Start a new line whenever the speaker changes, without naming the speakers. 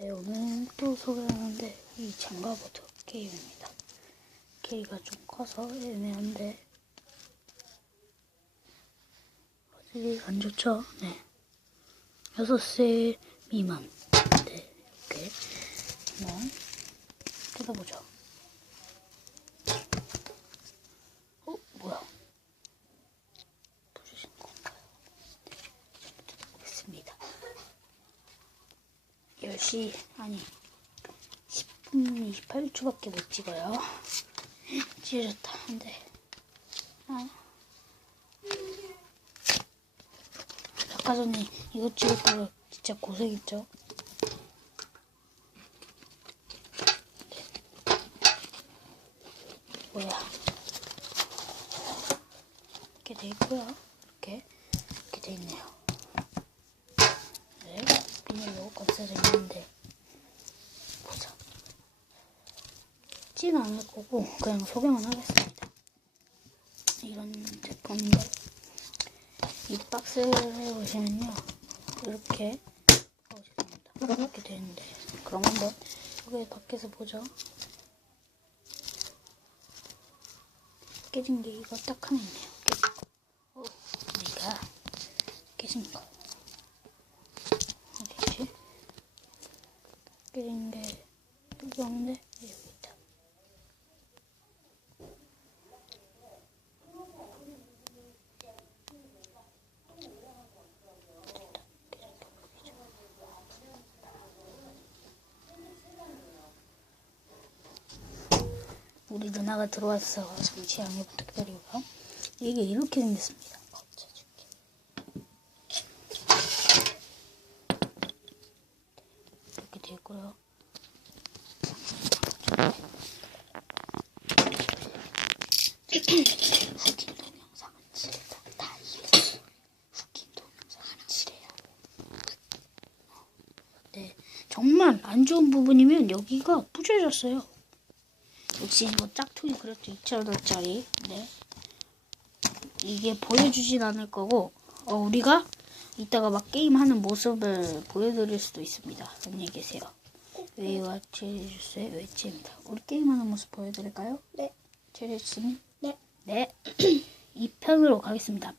네, 오늘 또 소개하는데 이 장가보드 게임입니다. 길이가 좀 커서 애매한데 화질이 안 좋죠? 네. 6세 미만. 네, 이렇게 한번 뜯어보죠. 어, 뭐야? 부주신 건가요? 네, 좀 뜯어보겠습니다. 10시, 아니, 10분 28초밖에 못 찍어요. 찢어졌다, 안 돼. 아. 아까 전에 이거 찍었다가 진짜 고생했죠? 뭐야. 이렇게 돼 있고요. 이렇게, 이렇게 돼 있네요. 네, 감싸져 있는데 보자. 찐 않을 거고 그냥 소개만 하겠습니다. 이런 제품인데 이 박스를 보시면요 이렇게 어 죄송합니다 이렇게 되는데 그럼 한번 여기 밖에서 보죠. 깨진 게 이거 딱 하나 있네요. 깨진 거. 어, 우리가 깨진 거. 어디지? 깨진 게 여기 없는데 여기 있다. 우리 누나가 들어와서 잠시 양해 부탁드리고요. 이게 이렇게 생겼습니다. 거쳐줄게. 되고요. 후긴 동영상은 칠해서 다 이해. 후긴 동영상은 칠해야. 네, 정말 안 좋은 부분이면 여기가 부셔졌어요. 역시 뭐 짝퉁이 그랬죠 2,000원짜리 네 이게 보여주진 않을 거고 어, 우리가 이따가 막 게임하는 모습을 보여드릴 수도 있습니다 안녕히 계세요 웨이와 체리주스의 웨치입니다 우리 게임하는 모습 보여드릴까요?
네.
체리주스님?
네.
네 2편으로 가겠습니다 뿅